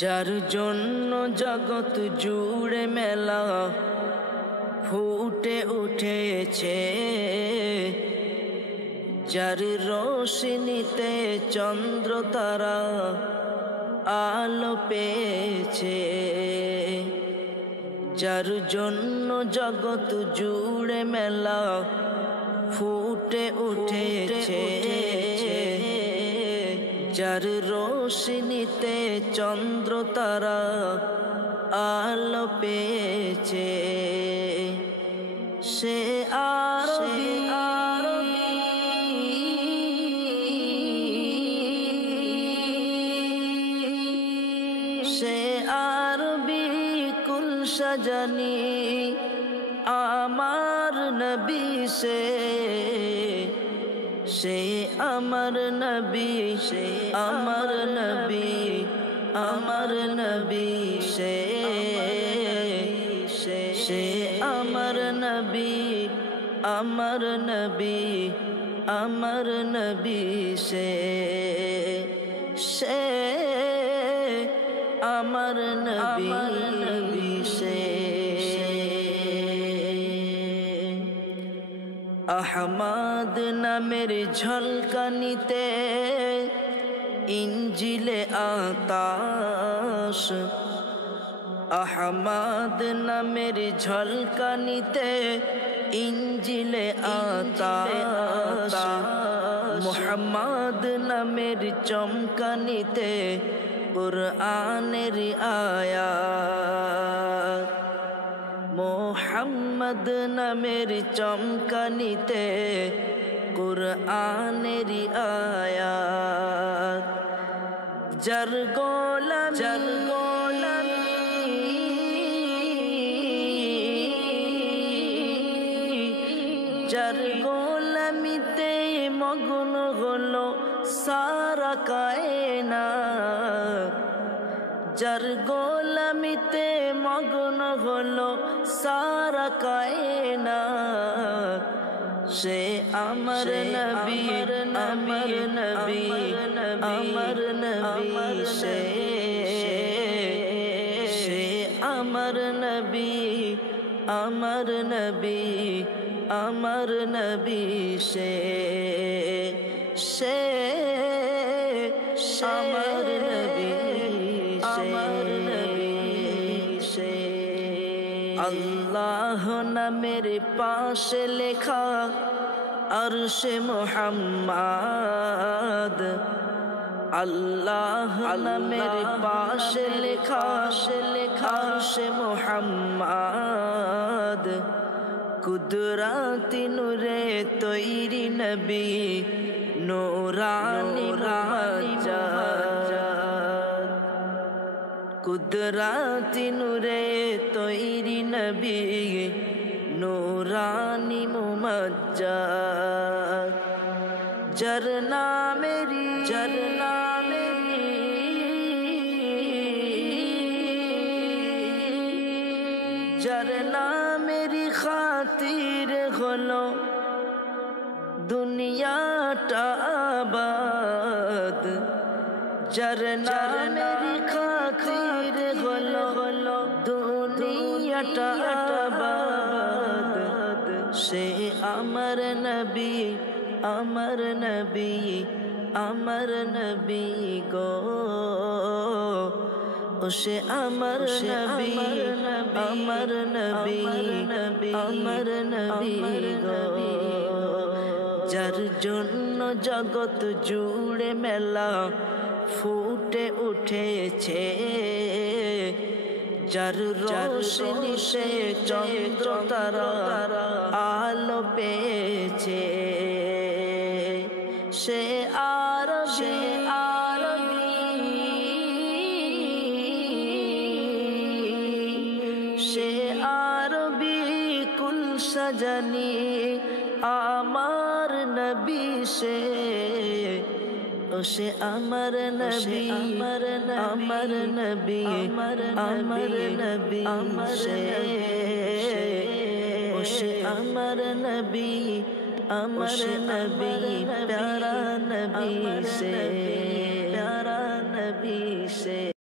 যার জন্য জগৎ জুড়ে মেলা ফুটে উঠেছে, যার রোশনীতে চন্দ্র তারা আলো পেয়েছে, যার জন্য জগৎ জুড়ে মেলা ফুটে উঠেছে, যার রোশনীতে চন্দ্র তারা আলো পেয়েছে, সে আরবি সে আরবি কুল সাজানি আমার নবী সে আমার নবী, সে আমার নবী, আমার নবী সে আমার নবী, আমার নবী, আমার নবী সে আমার নবী সে। আহমদ নামের ঝলকানিতে ইঞ্জিলে আতাশ, আহমদ নামের ঝলকানিতে ইঞ্জিলে আতাশ, মুহাম্মদ নামের চমকানিতে কুরআনের আয়াত, মুহাম্মদ নামের চমকানিতে কুরআনের আয়াত, যার গোলামিতে মগ্ন হলো সারা কায়নাত, যার গোলামিতে মগ্ন হলো সারা কায়নাত, সে আমার নবী, আমার নবী, আমার নবী সে আমার নবী, আমার নবী, আমার নবী সে আমার নবী, আমার নবী সে। আল্লাহ নামের পাশে লেখা আরশে মুহাম্মদ, আল্লাহ নামের পাশে লেখা আরশে মুহাম্মদ, কুদরতি নূরে তৈরি নবী নূরানি মুমাজ্জাদ, কুদরতি নূরে তৈরি নবী নূরানি মুমাজ্জাদ, যার নামেরি যার নামেরি খাতির হলো দুনিয়াটা আবাদ, যার নামেরি খাতির হলো দুনিয়াটা আবাদ, সে আমার নবী, আমার নবী, আমার নবী গো, ও সে আমার নবী, আমার নবী, আমার নবী গো, যার জন্য জগৎ জুড়ে মেলা ফুটে উঠেছে, যার রোশনীতে চন্দ্র তারা আলো পেয়েছে, সে আরবি সে আরবি কুল সাজানি আমার নবী সে আমার নবী, আমার নবী, আমার নবী সে আমার নবী, আমার নবী, প্যারা নবী से, प्यारा नबी से।